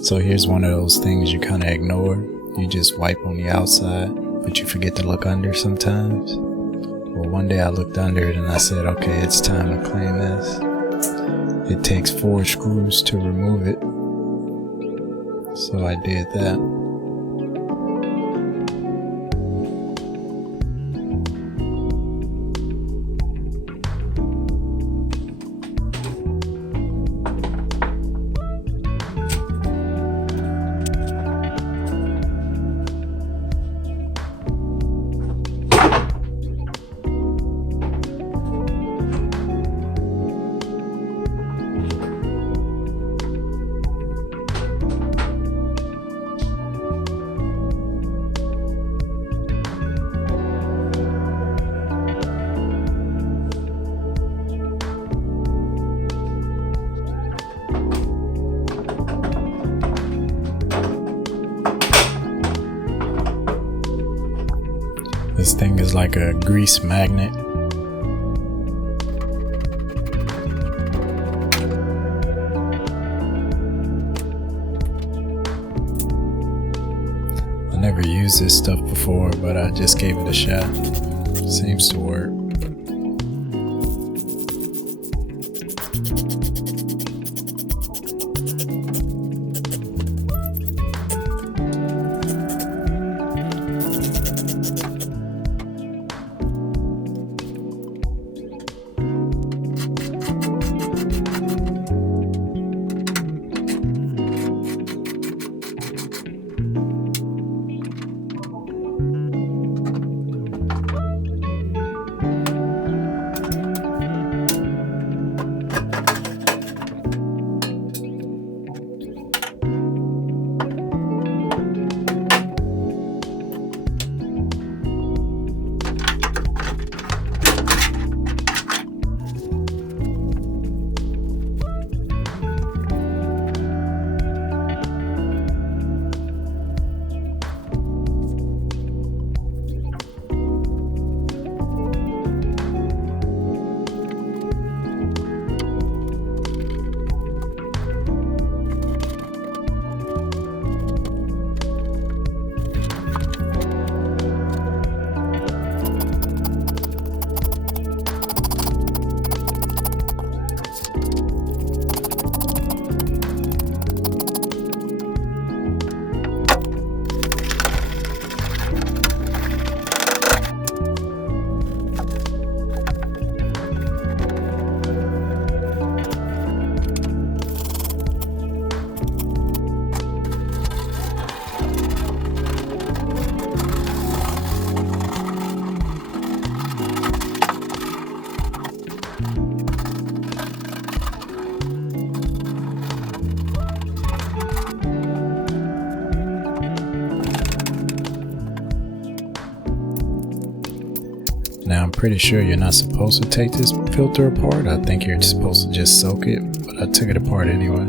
So here's one of those things you kind of ignore. You just wipe on the outside, but you forget to look under sometimes. Well, one day I looked under it and I said, okay, it's time to clean this. It takes 4 screws to remove it. So I did that. This thing is like a grease magnet. I never used this stuff before, but I just gave it a shot. Seems to work. Now I'm pretty sure you're not supposed to take this filter apart. I think you're supposed to just soak it, but I took it apart anyway.